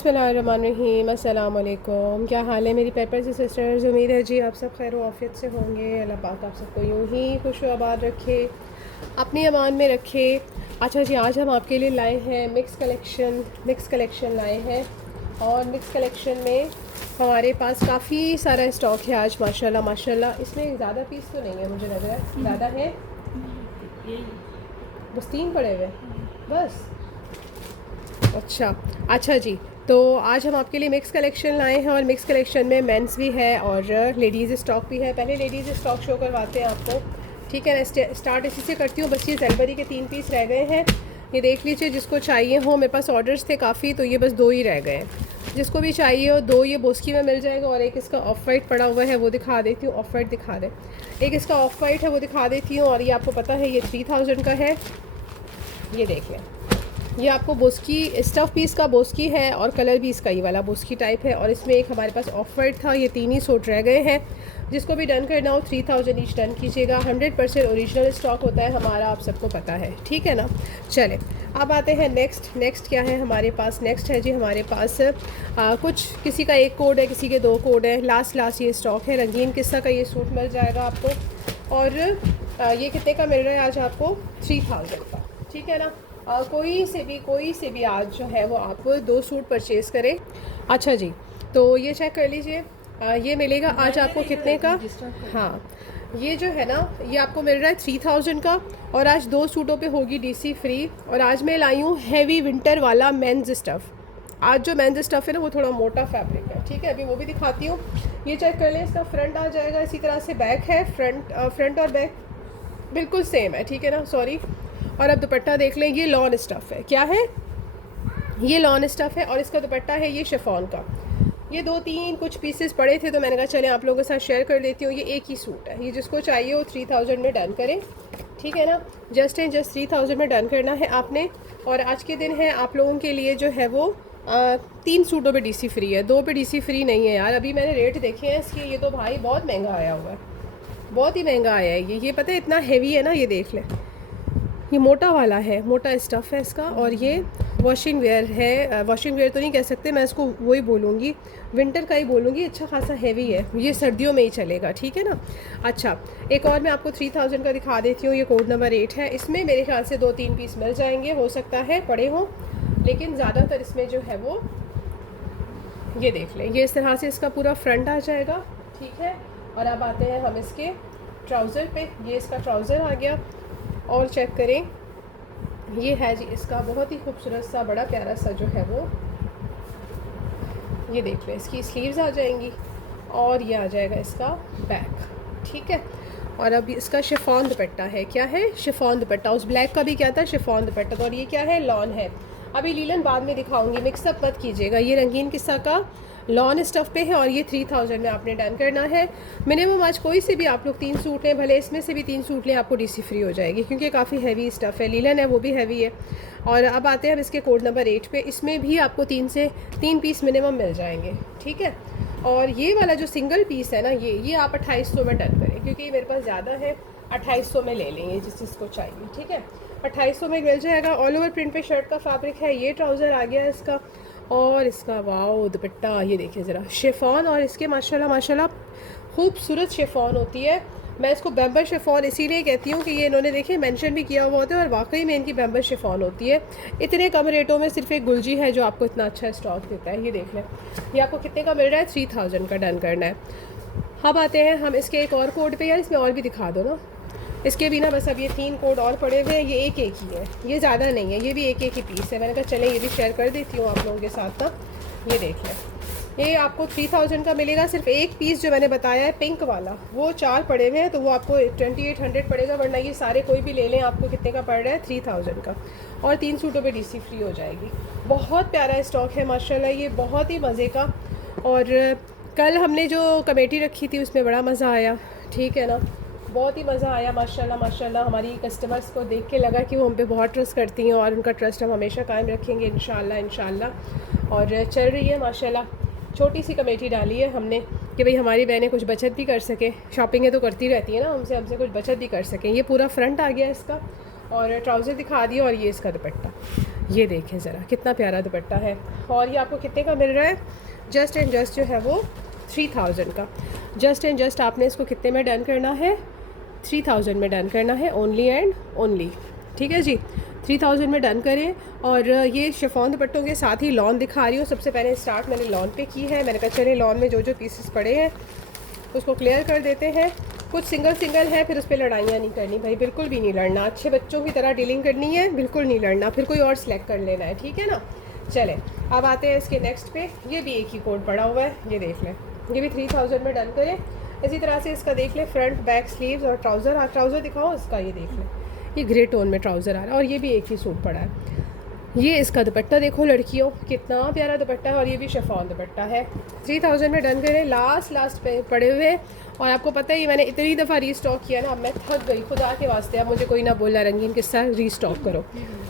बिस्मिल्लाहिर्रहमानिर्रहीम। अस्सलाम वालेकुम। क्या हाल है मेरी पेपर्स और सिस्टर्स। उम्मीद है जी आप सब खैर आफियत से होंगे। अल्लाह पाक आप सबको यूं ही खुश आबाद रखे, अपनी अमान में रखे। अच्छा जी, आज हम आपके लिए लाए हैं मिक्स कलेक्शन लाए हैं। और मिक्स कलेक्शन में हमारे पास काफ़ी सारा स्टॉक है आज माशाल्लाह माशाल्लाह। इसमें ज़्यादा पीस तो नहीं है, मुझे लग रहा है ज़्यादा है, बस 3 पड़े हुए बस। अच्छा अच्छा जी, तो आज हम आपके लिए मिक्स कलेक्शन लाए हैं और मिक्स कलेक्शन में मेंस भी है और लेडीज़ स्टॉक भी है। पहले लेडीज़ स्टॉक शो करवाते हैं आपको, ठीक है ना। स्टार्ट इसी से करती हूँ। बस ये जलबरी के 3 पीस रह गए हैं, ये देख लीजिए। जिसको चाहिए हो, मेरे पास ऑर्डर्स थे काफ़ी, तो ये बस 2 ही रह गए हैं। जिसको भी चाहिए हो 2 ये बोस्की में मिल जाएगा। और एक इसका ऑफ वाइट पड़ा हुआ है, वो दिखा देती हूँ। ऑफ वाइट दिखा दे, एक इसका ऑफ वाइट है, वो दिखा देती हूँ। और ये आपको पता है ये 3000 का है। ये देख लें, ये आपको बोस्की स्टफ़ पीस का बोस्की है और कलर भी इसका ही वाला बोस्की टाइप है। और इसमें एक हमारे पास ऑफ वाइट था। ये 3 ही सूट रह गए हैं। जिसको भी डन करना हो 3000 ईच डन कीजिएगा। 100% ओरिजिनल स्टॉक होता है हमारा, आप सबको पता है, ठीक है ना। चले अब आते हैं नेक्स्ट क्या है हमारे पास। नेक्स्ट है जी हमारे पास कुछ, किसी का 1 कोड है, किसी के 2 कोड है। लास्ट ये स्टॉक है। रंगीन किस्सा का ये सूट मिल जाएगा आपको। और ये कितने का मिल रहा है आज आपको? 3000 का, ठीक है ना। कोई से भी आज जो है वो आप 2 सूट परचेज़ करें। अच्छा जी, तो ये चेक कर लीजिए। ये मिलेगा आज आपको कितने का? हाँ, ये जो है ना, ये आपको मिल रहा है 3000 का। और आज 2 सूटों पे होगी डीसी फ्री। और आज मैं लाई हूँ हैवी विंटर वाला मेंस स्टफ़। आज जो मेंस स्टफ़ है ना, वो थोड़ा मोटा फैब्रिक है, ठीक है। अभी वो भी दिखाती हूँ। ये चेक कर लें, इसका फ्रंट आ जाएगा इसी तरह से। बैक है, फ्रंट और बैक बिल्कुल सेम है, ठीक है ना, सॉरी। और अब दुपट्टा देख लें, ये लॉन स्टफ़ है। क्या है? ये लॉन स्टफ़ है। और इसका दुपट्टा है ये शिफॉन का। ये 2-3 कुछ पीसेस पड़े थे, तो मैंने कहा चलें आप लोगों के साथ शेयर कर देती हूँ। ये एक ही सूट है। ये जिसको चाहिए वो 3000 में डन करें, ठीक है ना। जस्ट 3000 में डन करना है आपने। और आज के दिन है आप लोगों के लिए जो है वो 3 सूटों पे डीसी फ्री है, 2 पे डीसी फ्री नहीं है यार। अभी मैंने रेट देखे हैं इसके, ये तो भाई बहुत महंगा आया हुआ है, बहुत ही महंगा आया है ये पता है इतना हैवी है ना। ये देख लें, ये मोटा वाला है, मोटा स्टफ़ है इसका। और ये वॉशिंग वेयर है। वॉशिंग वेयर तो नहीं कह सकते, मैं इसको वही बोलूँगी, विंटर का ही बोलूँगी। अच्छा खासा हैवी है, ये सर्दियों में ही चलेगा, ठीक है ना। अच्छा, एक और मैं आपको 3000 का दिखा देती हूँ। ये कोड नंबर 8 है। इसमें मेरे ख्याल से 2-3 पीस मिल जाएंगे, हो सकता है पड़े हों, लेकिन ज़्यादातर इसमें जो है वो, ये देख लें, ये इस तरह से इसका पूरा फ्रंट आ जाएगा, ठीक है। और अब आते हैं हम इसके ट्राउज़र पे। ये इसका ट्राउज़र आ गया। और चेक करें, ये है जी इसका बहुत ही खूबसूरत सा बड़ा प्यारा सा जो है वो, ये देख लें, इसकी स्लीव्स आ जाएंगी। और ये आ जाएगा इसका बैक, ठीक है। और अब इसका शिफॉन दुपट्टा है। क्या है? शिफॉन दुपट्टा। उस ब्लैक का भी क्या था? शिफॉन दुपट्टा। और ये क्या है? लॉन है। अभी लीलन बाद में दिखाऊंगी, मिक्सअप मत कीजिएगा। ये रंगीन किस्सा का लॉन स्टफ़ पे है। और ये 3000 में आपने डन करना है। मिनिमम आज कोई से भी आप लोग 3 सूट लें, भले इसमें से भी 3 सूट लें, आपको डीसी फ्री हो जाएगी, क्योंकि काफ़ी हैवी स्टफ़ है। लीलन है वो भी हैवी है। और अब आते हैं हम इसके कोड नंबर 8 पे। इसमें भी आपको 3 पीस मिनिमम मिल जाएंगे, ठीक है। और ये वाला जो सिंगल पीस है ना, ये आप 2800 में डन करें, क्योंकि मेरे पास ज़्यादा है। 2800 में ले लेंगे जिस चीज़ को चाहिए, ठीक है। 2800 में मिल जाएगा। ऑल ओवर प्रिंट पे शर्ट का फैब्रिक है। ये ट्राउज़र आ गया है इसका। और इसका वाओ दुपट्टा, ये देखिए ज़रा, शिफॉन। और इसके माशाल्लाह माशाल्लाह खूबसूरत शिफॉन होती है। मैं इसको बैम्बर शिफॉन इसीलिए कहती हूँ कि ये इन्होंने देखिए मेंशन भी किया हुआ होता है, और वाकई में इनकी बैम्बर शिफॉन होती है। इतने कम रेटों में सिर्फ एक गुलजी है जो आपको इतना अच्छा स्टॉक देता है। ये देख लें, ये आपको कितने का मिल रहा है? 3000 का डन करना है। अब आते हैं हम इसके एक और कोड पे। यार इसमें और भी दिखा दो ना, इसके भी ना बस अब ये 3 कोड और पड़े हुए हैं। ये एक ही है, ये ज़्यादा नहीं है, ये भी एक ही पीस है। मैंने कहा चलें ये भी शेयर कर देती हूँ आप लोगों के साथ ना। ये देख लें, ये आपको 3000 का मिलेगा। सिर्फ एक पीस जो मैंने बताया है पिंक वाला, वो 4 पड़े हुए हैं, तो वो आपको 2800 पड़ेगा। वरना ये सारे कोई भी ले लें, आपको कितने का पड़ रहा है? 3000 का। और 3 सूटों पे डीसी फ्री हो जाएगी। बहुत प्यारा स्टॉक है माशाल्लाह, ये बहुत ही मज़े का। और कल हमने जो कमेटी रखी थी उसमें बड़ा मज़ा आया, ठीक है ना, बहुत ही मज़ा आया माशाल्लाह माशाल्लाह। हमारी कस्टमर्स को देख के लगा कि वो हम पे बहुत ट्रस्ट करती हैं, और उनका ट्रस्ट हम हमेशा कायम रखेंगे इंशाल्लाह। और चल रही है माशाल्लाह। छोटी सी कमेटी डाली है हमने कि भाई हमारी बहनें कुछ बचत भी कर सकें। शॉपिंगें तो करती रहती हैं ना, हमसे कुछ बचत भी कर सकें। ये पूरा फ्रंट आ गया इसका, और ट्राउज़र दिखा दिया। और ये इसका दुपट्टा, ये देखें ज़रा कितना प्यारा दुपट्टा है। और ये आपको कितने का मिल रहा है? जस्ट एंड जस्ट जो है वो 3000 का। जस्ट एंड जस्ट आपने इसको कितने में डन करना है? 3000 में डन करना है, ओनली एंड ओनली। ठीक है जी, 3000 में डन करें। और ये शिफॉन दुपट्टों के साथ ही लॉन दिखा रही हूँ। सबसे पहले स्टार्ट मैंने लॉन पे की है। मैंने कहा चले लॉन में जो जो पीसेस पड़े हैं उसको क्लियर कर देते हैं। कुछ सिंगल सिंगल है, फिर उस पर लड़ाइयाँ नहीं करनी भाई, बिल्कुल भी नहीं लड़ना। अच्छे बच्चों की तरह डीलिंग करनी है, बिल्कुल नहीं लड़ना, फिर कोई और सिलेक्ट कर लेना है, ठीक है ना। चलें अब आते हैं इसके नेक्स्ट पे। ये भी एक ही कोड पड़ा हुआ है, ये देख लें। ये भी 3000 में डन करें। इसी तरह से इसका देख लें, फ्रंट बैक स्लीव्स और ट्राउज़र। हाँ ट्राउज़र दिखाओ इसका, ये देख लें, ये ग्रे टोन में ट्राउज़र आ रहा है और ये भी एक ही सूट पड़ा है। ये इसका दुपट्टा देखो लड़कियों, कितना प्यारा दुपट्टा है और ये भी शिफॉन दुपट्टा है। 3000 में डन करें। लास्ट पे पड़े हुए। और आपको पता है ये मैंने इतनी दफ़ा रीस्टॉक किया ना, अब मैं थक गई खुदा के वास्ते। अब मुझे कोई ना बोला रंगीन किस्सा रीस्टॉक करो,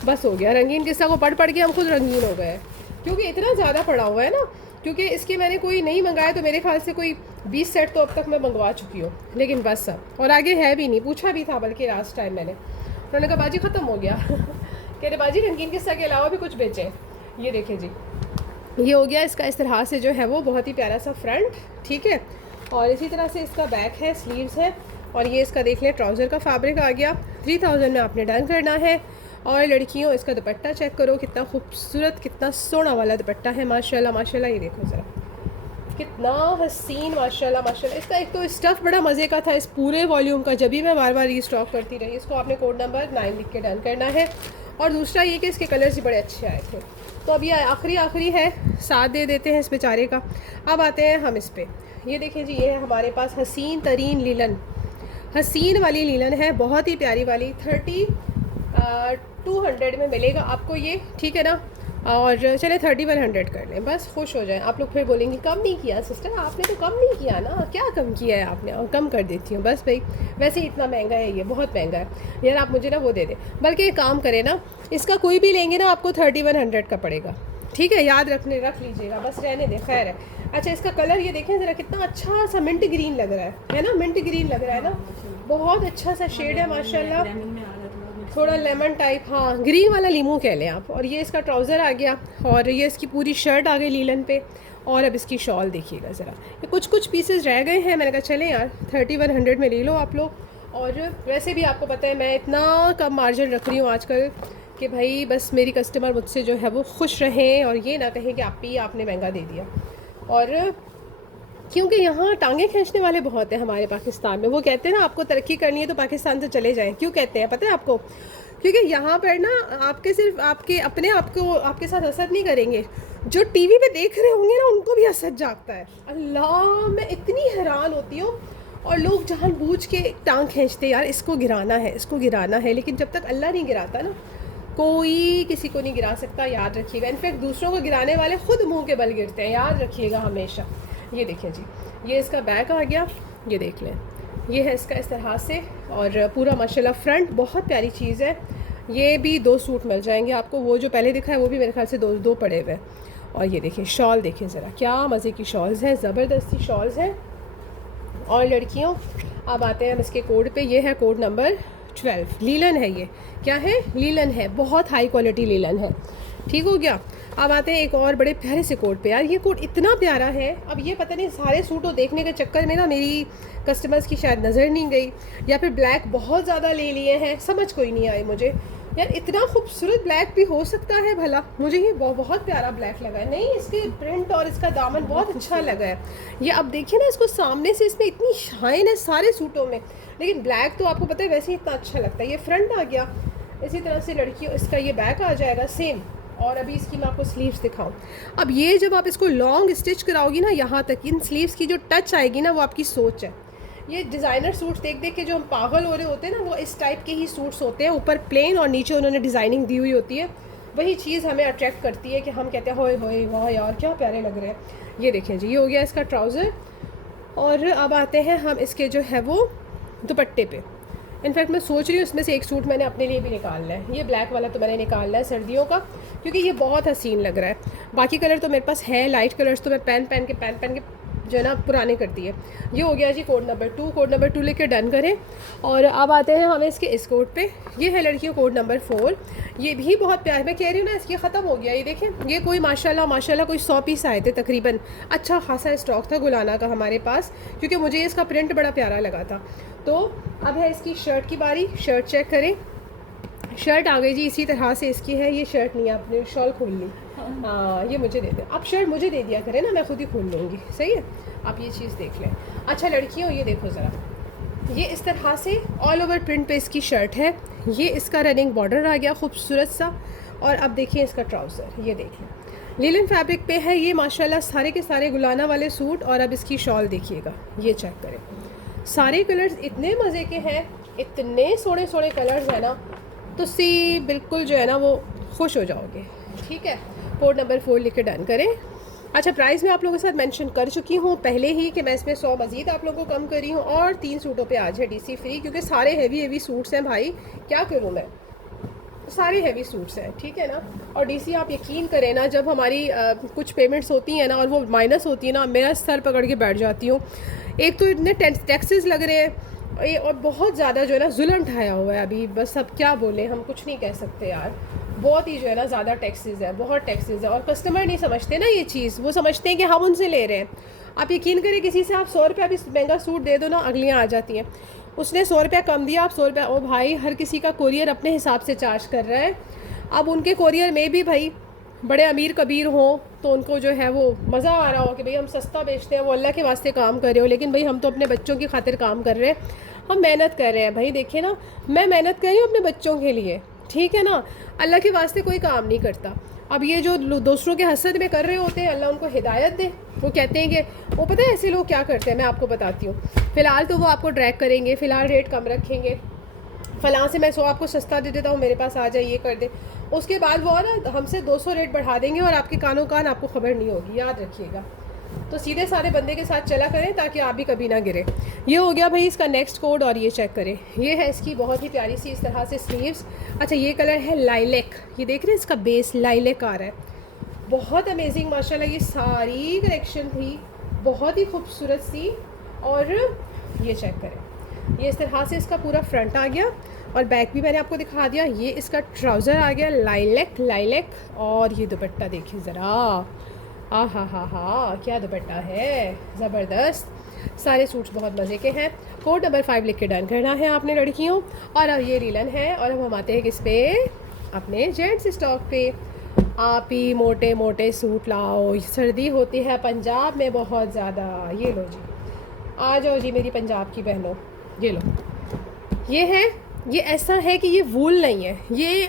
बस हो गया। रंगीन किस्सा को पढ़ के हम खुद रंगीन हो गए, क्योंकि इतना ज़्यादा पड़ा हुआ है ना। क्योंकि इसके मैंने कोई नहीं मंगाया तो मेरे ख्याल से कोई 20 सेट तो अब तक मैं मंगवा चुकी हूँ, लेकिन बस अब और आगे है भी नहीं। पूछा भी था बल्कि लास्ट टाइम मैंने, उन्होंने कहा बाजी ख़त्म हो गया कह रहे बाजी रंगीन किस्सा के अलावा भी कुछ बेचें। ये देखें जी, ये हो गया इसका इस तरह से जो है वो बहुत ही प्यारा सा फ्रंट, ठीक है। और इसी तरह से इसका बैक है, स्लीव्स है। और ये इसका देख लें ट्राउज़र का फैब्रिक आ गया। 3000 में आपने डन करना है। और लड़कियों इसका दुपट्टा चेक करो, कितना खूबसूरत, कितना सोना वाला दुपट्टा है, माशाल्लाह माशाल्लाह। ये देखो ज़रा कितना हसीन, माशाल्लाह माशाल्लाह। इसका एक तो स्टफ़ बड़ा मज़े का था इस पूरे वॉल्यूम का, जब भी मैं बार बार रीस्टॉक करती रही। इसको आपने कोड नंबर 9 लिख के डन करना है। और दूसरा ये कि इसके कलर्स भी बड़े अच्छे आए थे। तो अब ये आखिरी है, साथ दे देते हैं इस बेचारे का। अब आते हैं हम इस पे। ये देखें जी, ये है हमारे पास हसीन तरीन लीलन, हसीन वाली लीलन है, बहुत ही प्यारी वाली। 200 में मिलेगा आपको ये, ठीक है ना। और चले 3100 कर लें, बस खुश हो जाएं। आप लोग फिर बोलेंगे कम नहीं किया सिस्टर, आपने तो कम नहीं किया ना। क्या कम किया है आपने? और कम कर देती हूँ बस भाई, वैसे ही इतना महंगा है ये, बहुत महंगा है यार। आप मुझे ना वो दे दें, बल्कि एक काम करें ना, इसका कोई भी लेंगे ना आपको 3100 का पड़ेगा, ठीक है। याद रख लीजिएगा, बस रहने दें, खैर है। अच्छा इसका कलर ये देखें ज़रा, कितना अच्छा सा मिंट ग्रीन लग रहा है ना, मिंट ग्रीन लग रहा है ना, बहुत अच्छा सा शेड है माशाल्लाह, थोड़ा लेमन टाइप, हाँ ग्रीन वाला लीमू कह लें आप। और ये इसका ट्राउज़र आ गया और ये इसकी पूरी शर्ट आ गई लीलन पे। और अब इसकी शॉल देखिएगा ज़रा, ये कुछ पीसेस रह गए हैं। मैंने कहा चलें यार 3100 में ले लो आप लोग। और वैसे भी आपको पता है मैं इतना कम मार्जिन रख रही हूँ आजकल कि भाई बस मेरी कस्टमर मुझसे जो है वो खुश रहें और ये ना कहें कि आपने महंगा दे दिया। और क्योंकि यहाँ टांगे खींचने वाले बहुत हैं हमारे पाकिस्तान में। वो कहते हैं ना आपको तरक्की करनी है तो पाकिस्तान से चले जाएं। क्यों कहते हैं पता है आपको? क्योंकि यहाँ पर ना आपके सिर्फ आपके अपने आप को आपके साथ असर नहीं करेंगे, जो टीवी पे देख रहे होंगे ना उनको भी असर जागता है। अल्लाह, मैं इतनी हैरान होती हूँ। और लोग जानबूझ के टांग खींचते, यार इसको गिराना है, इसको गिराना है। लेकिन जब तक अल्लाह नहीं गिराता ना, कोई किसी को नहीं गिरा सकता, याद रखिएगा। इनफैक्ट दूसरों को गिराने वाले खुद मुंह के बल गिरते हैं, याद रखिएगा हमेशा। ये देखिए जी, ये इसका बैक आ गया, ये देख लें, ये है इसका इस तरह से। और पूरा माशाल्लाह फ्रंट बहुत प्यारी चीज़ है। ये भी 2 सूट मिल जाएंगे आपको, वो जो पहले दिखा है वो भी मेरे ख्याल से दो पड़े हुए हैं। और ये देखिए शॉल, देखिए ज़रा क्या मज़े की शॉल्स हैं, ज़बरदस्ती शॉल्स हैं। और लड़कियों अब आते हैं हम इसके कोड पे। ये है कोड नंबर 12, लीलन है। ये क्या है? लीलन है, बहुत हाई क्वालिटी लीलन है, ठीक हो गया। अब आते हैं एक और बड़े प्यारे से कोड पे। यार ये कोड इतना प्यारा है, अब ये पता नहीं सारे सूटों देखने के चक्कर में ना मेरी कस्टमर्स की शायद नज़र नहीं गई, या फिर ब्लैक बहुत ज़्यादा ले लिए हैं, समझ कोई नहीं आई मुझे। यार इतना खूबसूरत ब्लैक भी हो सकता है भला? मुझे ये बहुत प्यारा ब्लैक लगा है। नहीं, इसके प्रिंट और इसका दामन बहुत अच्छा लगा है। ये अब देखिए ना, इसको सामने से इसमें इतनी शाइन है सारे सूटों में, लेकिन ब्लैक तो आपको पता है वैसे ही इतना अच्छा लगता है। ये फ्रंट आ गया, इसी तरह से लड़कियों इसका ये बैक आ जाएगा सेम। और अभी इसकी मैं आपको स्लीव्स दिखाऊं। अब ये जब आप इसको लॉन्ग स्टिच कराओगी ना, यहाँ तक इन स्लीव्स की जो टच आएगी ना, वो आपकी सोच है। ये डिज़ाइनर सूट्स देख के जो हम पागल हो रहे होते हैं ना, वो इस टाइप के ही सूट्स होते हैं, ऊपर प्लेन और नीचे उन्होंने डिज़ाइनिंग दी हुई होती है। वही चीज़ हमें अट्रैक्ट करती है कि हम कहते हैं होए होए वाह यार क्या प्यारे लग रहे हैं। ये देखें जी, ये हो गया इसका ट्राउज़र। और अब आते हैं हम इसके जो है वो दुपट्टे पे। इनफैक्ट मैं सोच रही हूँ इसमें से एक सूट मैंने अपने लिए भी निकालना है। ये ब्लैक वाला तो मैंने निकालना है सर्दियों का, क्योंकि ये बहुत हसीन लग रहा है। बाकी कलर तो मेरे पास है, लाइट कलर्स तो मैं पहन के जो है ना पुराने करती है। ये हो गया जी कोड नंबर 2। कोड नंबर 2 लेके डन करें। और अब आते हैं हमें इसके इस कोड पे। ये है लड़कियों कोड नंबर 4। ये भी बहुत प्यार, मैं कह रही हूँ ना, इसकी ख़त्म हो गया। ये देखें, ये कोई माशाल्लाह माशाल्लाह कोई 100 पीस आए थे तकरीबन। अच्छा खासा स्टॉक था गुलाना का हमारे पास, क्योंकि मुझे इसका प्रिंट बड़ा प्यारा लगा था। तो अब है इसकी शर्ट की बारी। शर्ट चेक करें, शर्ट आ गई जी इसी तरह से इसकी है। ये शर्ट नहीं है, आपने शॉल खोल ली। हाँ, ये मुझे दे दें आप, शर्ट मुझे दे दिया करें ना, मैं खुद ही खोल लूँगी। सही है, आप ये चीज़ देख लें। अच्छा लड़कियों, ये देखो ज़रा, ये इस तरह से ऑल ओवर प्रिंट पे इसकी शर्ट है। ये इसका रनिंग बॉर्डर आ गया खूबसूरत सा। और अब देखिए इसका ट्राउज़र, ये देख लें, लिनन फैब्रिक पे है ये माशाल्लाह सारे के सारे गुलाना वाले सूट। और अब इसकी शॉल देखिएगा, ये चेक करें, सारे कलर्स इतने मज़े के हैं, इतने सोने सोने कलर्स हैं ना, तो सी बिल्कुल जो है ना वो खुश हो जाओगे। ठीक है, कोड नंबर 4 लिख के डन करें। अच्छा, प्राइस मैं आप लोगों के साथ मेंशन कर चुकी हूँ पहले ही कि मैं इसमें 100 मज़ीद आप लोगों को कम करी हूँ। और 3 सूटों पे आज है डीसी फ्री, क्योंकि सारे हैवी सूट्स हैं भाई, क्या करूँ मैं, सारे हैवी सूट्स हैं। ठीक है ना। और डीसी आप यकीन करें ना, जब हमारी कुछ पेमेंट्स होती हैं ना और वो माइनस होती है ना, मेरा सर पकड़ के बैठ जाती हूँ। एक तो इतने टैक्सेस लग रहे हैं, और बहुत ज़्यादा जो है ना जुल्म ढाया हुआ है अभी। बस अब क्या बोलें, हम कुछ नहीं कह सकते यार। बहुत ही जो है ना ज़्यादा टैक्सेस है, बहुत टैक्सेस है। और कस्टमर नहीं समझते ना ये चीज़, वो समझते हैं कि हम उनसे ले रहे हैं। आप यकीन करें, किसी से आप 100 रुपया भी महंगा सूट दे दो ना, अगलियाँ आ जाती हैं, उसने 100 रुपया कम दिया, आप 100 रुपया। ओ भाई, हर किसी का कोरियर अपने हिसाब से चार्ज कर रहा है। अब उनके कोरियर में भी भाई बड़े अमीर कबीर हों, तो उनको जो है वो मज़ा आ रहा हो कि भाई हम सस्ता बेचते हैं, वो अल्लाह के वास्ते काम कर रहे हो। लेकिन भाई हम तो अपने बच्चों की खातिर काम कर रहे हैं, हम मेहनत कर रहे हैं। भाई देखिए ना, मैं मेहनत कर रही हूँ अपने बच्चों के लिए। ठीक है ना, अल्लाह के वास्ते कोई काम नहीं करता। अब ये जो दूसरों के हसद में कर रहे होते हैं, अल्लाह उनको हिदायत दे। वो कहते हैं कि वो, पता है ऐसे लोग क्या करते हैं, मैं आपको बताती हूँ। फ़िलहाल तो वो आपको ड्रैग करेंगे, फ़िलहाल रेट कम रखेंगे, फ़लाँ से मैं 100 आपको सस्ता दे देता हूँ, मेरे पास आ जाए, ये कर दे। उसके बाद वो ना हमसे 200 रेट बढ़ा देंगे और आपके कानों कान आपको ख़बर नहीं होगी, याद रखिएगा। तो सीधे साधे बंदे के साथ चला करें ताकि आप भी कभी ना गिरे। ये हो गया भाई इसका नेक्स्ट कोड। और ये चेक करें, ये है इसकी बहुत ही प्यारी सी इस तरह से स्लीव्स। अच्छा, ये कलर है लाइलेक, ये देख रहे हैं, इसका बेस लाइलेक आ रहा है, बहुत अमेजिंग माशाल्लाह। ये सारी कलेक्शन थी बहुत ही खूबसूरत सी। और ये चेक करें, ये इस तरह से इसका पूरा फ्रंट आ गया और बैक भी मैंने आपको दिखा दिया। ये इसका ट्राउज़र आ गया लाइलेक। और ये दुपट्टा देखिए ज़रा, हा, क्या दुपट्टा है, ज़बरदस्त। सारे सूट्स बहुत मज़े के हैं। कोड नंबर 5 लिख के डन करना है आपने लड़कियों। और अब ये रीलन है। और अब हम आते हैं किस पे, अपने जेंट्स स्टॉक पे। आप ही मोटे मोटे सूट लाओ, सर्दी होती है पंजाब में बहुत ज़्यादा। ये लो जी, आ जाओ जी मेरी पंजाब की बहनों, ये लो। ये है, ये ऐसा है कि ये वूल नहीं है, ये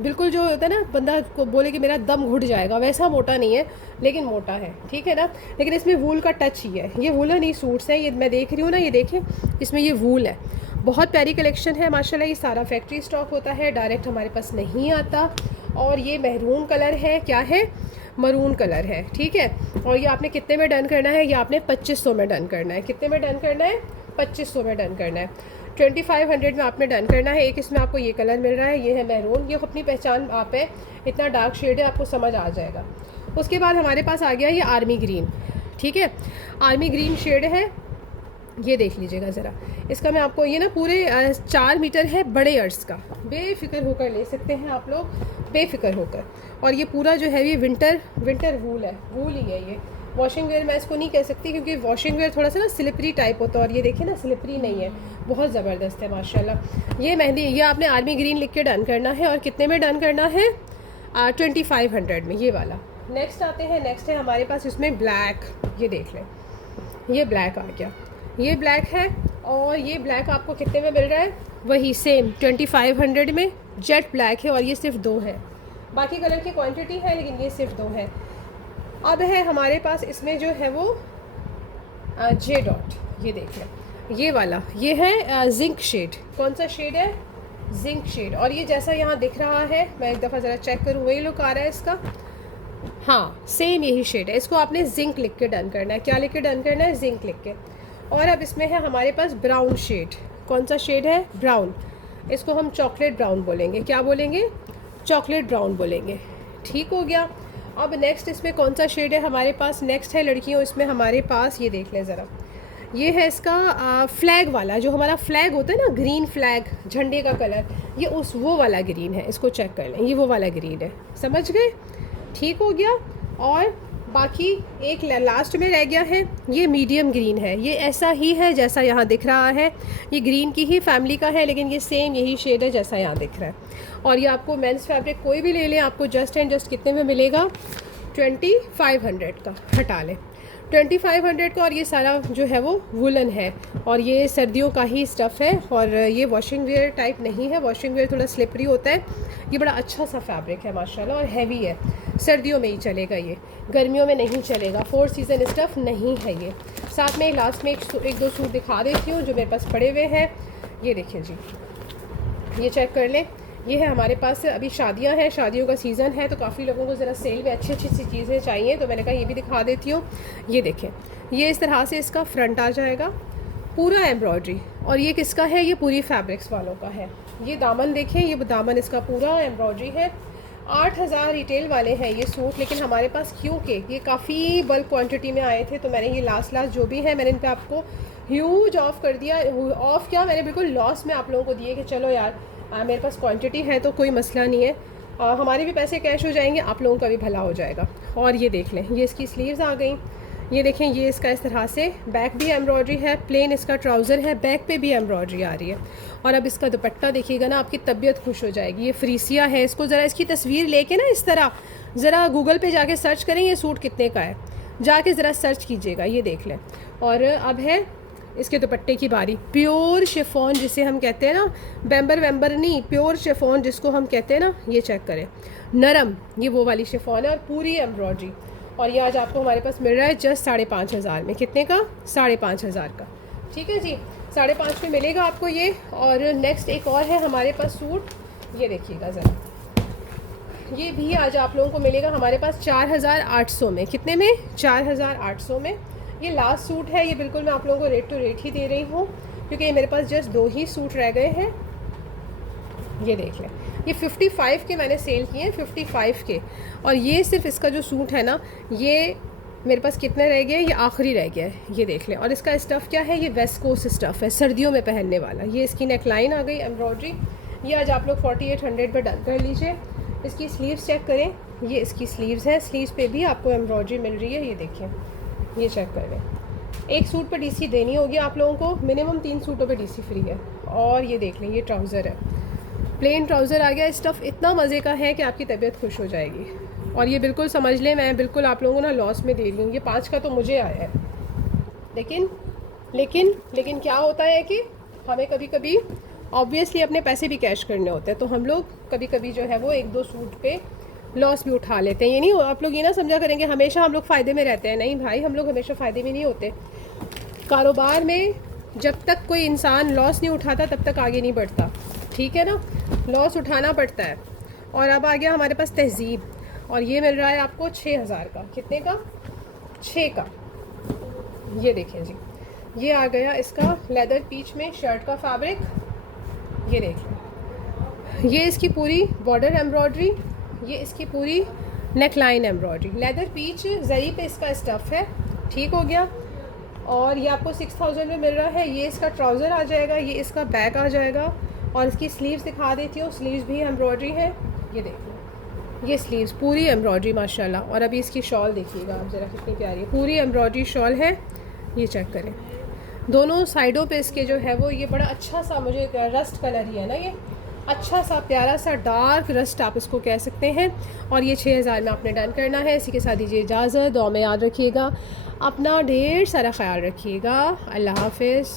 बिल्कुल जो होता है ना, बंदा को बोले कि मेरा दम घुट जाएगा, वैसा मोटा नहीं है, लेकिन मोटा है। ठीक है ना, लेकिन इसमें वूल का टच ही है। ये वूलन ही सूट्स हैं, ये मैं देख रही हूँ ना, ये देखें, इसमें ये वूल है। बहुत प्यारी कलेक्शन है माशाल्लाह। ये सारा फैक्ट्री स्टॉक होता है, डायरेक्ट हमारे पास नहीं आता। और ये महरून कलर है, क्या है, मरून कलर है। ठीक है, और ये आपने कितने में डन करना है, ये आपने 2500 में डन करना है। कितने में डन करना है, 2500 में डन करना है। 2500 में आपने डन करना है। एक इसमें आपको ये कलर मिल रहा है, ये है मैरून, ये अपनी पहचान आप है, इतना डार्क शेड है, आपको समझ आ जाएगा। उसके बाद हमारे पास आ गया ये आर्मी ग्रीन। ठीक है, आर्मी ग्रीन शेड है, ये देख लीजिएगा ज़रा। इसका मैं आपको, ये ना पूरे 4 मीटर है, बड़े अर्ज का, बेफिक्र होकर ले सकते हैं आप लोग, बेफिक्र होकर। और ये पूरा जो है ये विंटर वूल है, वूल ही है ये। वॉशिंग वेयर मैं इसको नहीं कह सकती, क्योंकि वॉशिंग वेयर थोड़ा सा ना स्लिपरी टाइप होता है, और ये देखिए ना स्लिपरी नहीं है, बहुत ज़बरदस्त है माशाल्लाह। ये मेहंदी, ये आपने आर्मी ग्रीन लिख के डन करना है। और कितने में डन करना है, 2500 में, ये वाला। नेक्स्ट आते हैं, नेक्स्ट है हमारे पास इसमें ब्लैक, ये देख लें, ये ब्लैक आ गया, ये ब्लैक है। और ये ब्लैक आपको कितने में मिल रहा है, वही सेम 2500 में, जेट ब्लैक है। और ये सिर्फ 2 है, बाकी कलर की क्वांटिटी है, लेकिन ये सिर्फ 2 है। अब है हमारे पास इसमें जो है वो जे डॉट, ये देख लें, ये वाला, ये है जिंक शेड। कौन सा शेड है, जिंक शेड। और ये जैसा यहाँ दिख रहा है, मैं एक दफ़ा ज़रा चेक करूँ, वही लुक आ रहा है इसका, हाँ सेम यही शेड है। इसको आपने जिंक लिख के डन करना है। क्या लिख के डन करना है, जिंक लिख के। और अब इसमें है हमारे पास ब्राउन शेड। कौन सा शेड है, ब्राउन। इसको हम चॉकलेट ब्राउन बोलेंगे, क्या बोलेंगे, चॉकलेट ब्राउन बोलेंगे। ठीक हो गया। अब नेक्स्ट इसमें कौन सा शेड है हमारे पास? नेक्स्ट है लड़कियों इसमें हमारे पास, ये देख लें ज़रा, ये है इसका फ्लैग वाला, जो हमारा फ्लैग होता है ना, ग्रीन फ्लैग, झंडे का कलर, ये उस वो वाला ग्रीन है। इसको चेक कर लें, ये वो वाला ग्रीन है, समझ गए? ठीक हो गया। और बाकी एक लास्ट में रह गया है, ये मीडियम ग्रीन है। ये ऐसा ही है जैसा यहाँ दिख रहा है, ये ग्रीन की ही फैमिली का है, लेकिन ये सेम यही शेड है जैसा यहाँ दिख रहा है। और ये आपको मेंस फैब्रिक कोई भी ले लें, आपको जस्ट एंड जस्ट कितने में मिलेगा? 2500 का, हटा लें 2500 का। और ये सारा जो है वो वुलन है, और ये सर्दियों का ही स्टफ़ है, और ये वॉशिंग वेयर टाइप नहीं है। वॉशिंग वेयर थोड़ा स्लिपरी होता है। ये बड़ा अच्छा सा फैब्रिक है माशाल्लाह, और हैवी है, सर्दियों में ही चलेगा, ये गर्मियों में नहीं चलेगा। 4 सीज़न स्टफ़ नहीं है ये। साथ में लास्ट में एक दो सूट दिखा देती हूँ जो मेरे पास पड़े हुए हैं। ये देखिए जी, ये चेक कर लें। ये है हमारे पास, अभी शादियां हैं, शादियों का सीज़न है, तो काफ़ी लोगों को ज़रा सेल में अच्छी अच्छी सी चीज़ें चाहिए, तो मैंने कहा ये भी दिखा देती हूँ। ये देखें, ये इस तरह से इसका फ्रंट आ जाएगा, पूरा एम्ब्रॉयडरी। और ये किसका है? ये पूरी फैब्रिक्स वालों का है। ये दामन देखें, ये दामन इसका पूरा एम्ब्रॉयडरी है। 8000 रिटेल वाले हैं ये सूट, लेकिन हमारे पास क्योंकि ये काफ़ी बल्क क्वांटिटी में आए थे, तो मैंने ये लास्ट जो भी है मैंने इन पर आपको ह्यूज ऑफ कर दिया। ऑफ क्या, मैंने बिल्कुल लॉस में आप लोगों को दिए कि चलो यार मेरे पास क्वांटिटी है तो कोई मसला नहीं है, हमारे भी पैसे कैश हो जाएंगे, आप लोगों का भी भला हो जाएगा। और ये देख लें, ये इसकी स्लीव्स आ गई। ये देखें, ये इसका इस तरह से बैक भी एम्ब्रॉयडरी है, प्लेन इसका ट्राउज़र है, बैक पे भी एम्ब्रॉयडरी आ रही है। और अब इसका दुपट्टा देखिएगा ना, आपकी तबीयत खुश हो जाएगी। ये फ्रीसिया है, इसको ज़रा इसकी तस्वीर लेके ना इस तरह ज़रा गूगल पे जाके सर्च करें ये सूट कितने का है, जाके ज़रा सर्च कीजिएगा, ये देख लें। और अब है इसके दुपट्टे की बारी। प्योर शिफॉन जिसे हम कहते हैं ना, बेम्बर वेम्बर नहीं, प्योर शिफॉन जिसको हम कहते हैं ना, ये चेक करें, नरम, ये वो वाली शिफॉन है और पूरी एम्ब्रॉयडरी। और ये आज आपको हमारे पास मिल रहा है जस्ट 5500 में। कितने का? 5500 का। ठीक है जी, 5.5 में मिलेगा आपको ये। और नेक्स्ट एक और है हमारे पास सूट, ये देखिएगा ज़रा, ये भी आज आप लोगों को मिलेगा हमारे पास 4800 में। कितने में? 4800 में। ये लास्ट सूट है, ये बिल्कुल मैं आप लोगों को रेट टू रेट ही दे रही हूँ, क्योंकि ये मेरे पास जस्ट 2 ही सूट रह गए हैं। ये देख लें, ये 55 के मैंने सेल किए हैं, 55 के। और ये सिर्फ इसका जो सूट है ना, ये मेरे पास कितने रह गए? ये आखिरी रह गया है, ये देख लें। और इसका स्टफ़ क्या है? ये वेस्ट कोस्ट स्टफ़ है, सर्दियों में पहनने वाला। ये इसकी नेक लाइन आ गई एम्ब्रॉयडरी। ये आज आप लोग 4800 पर डन कर लीजिए। इसकी स्लीव्स चेक करें, ये इसकी स्लीव्स हैं, स्लीव्स पे भी आपको एम्ब्रॉयडरी मिल रही है। ये देखिए, ये चेक कर लें। एक सूट पर डीसी देनी होगी आप लोगों को, मिनिमम 3 सूटों पे डीसी फ्री है। और ये देख लें, ये ट्राउज़र है, प्लेन ट्राउज़र आ गया। स्टफ़ इतना मज़े का है कि आपकी तबीयत खुश हो जाएगी। और ये बिल्कुल समझ लें, मैं बिल्कुल आप लोगों को ना लॉस में दे रही हूँ। ये 5 का तो मुझे आया है, लेकिन क्या होता है कि हमें कभी कभी ऑब्वियसली अपने पैसे भी कैश करने होते हैं, तो हम लोग कभी कभी जो है वो 1-2 सूट पे लॉस भी उठा लेते हैं। ये नहीं, आप लोग ये ना समझा करेंगे हमेशा हम लोग फ़ायदे में रहते हैं। नहीं भाई, हम लोग हमेशा फ़ायदे में नहीं होते। कारोबार में जब तक कोई इंसान लॉस नहीं उठाता तब तक आगे नहीं बढ़ता, ठीक है ना? लॉस उठाना पड़ता है। और अब आ गया हमारे पास तहज़ीब, और ये मिल रहा है आपको 6000 का। कितने का? 6 का। ये देखें जी, ये आ गया इसका लेदर पीच में शर्ट का फैब्रिक। ये देखें, ये इसकी पूरी बॉर्डर एम्ब्रॉयडरी, ये इसकी पूरी neck line embroidery, leather peach zari पे इसका स्टफ़ है। ठीक हो गया। और ये आपको 6000 में मिल रहा है। ये इसका ट्राउज़र आ जाएगा, ये इसका बैक आ जाएगा। और इसकी स्लीव्स दिखा देती हूँ, स्लीव्स भी एम्ब्रॉयडरी है। ये देखिए, ये स्लीव्स पूरी एम्ब्रॉयडरी माशाल्लाह। और अभी इसकी शॉल देखिएगा आप ज़रा, कितनी प्यारी है, पूरी एम्ब्रॉयडरी शॉल है। ये चेक करें, दोनों साइडों पे इसके जो है वो, ये बड़ा अच्छा सा मुझे रस्ट कलर ही है ना, ये अच्छा सा प्यारा सा डार्क रस्ट आप इसको कह सकते हैं। और ये 6000 में आपने डन करना है। इसी के साथ दीजिए इजाज़त। दुआ में याद रखिएगा, अपना ढेर सारा ख्याल रखिएगा। अल्लाह हाफ़िज़।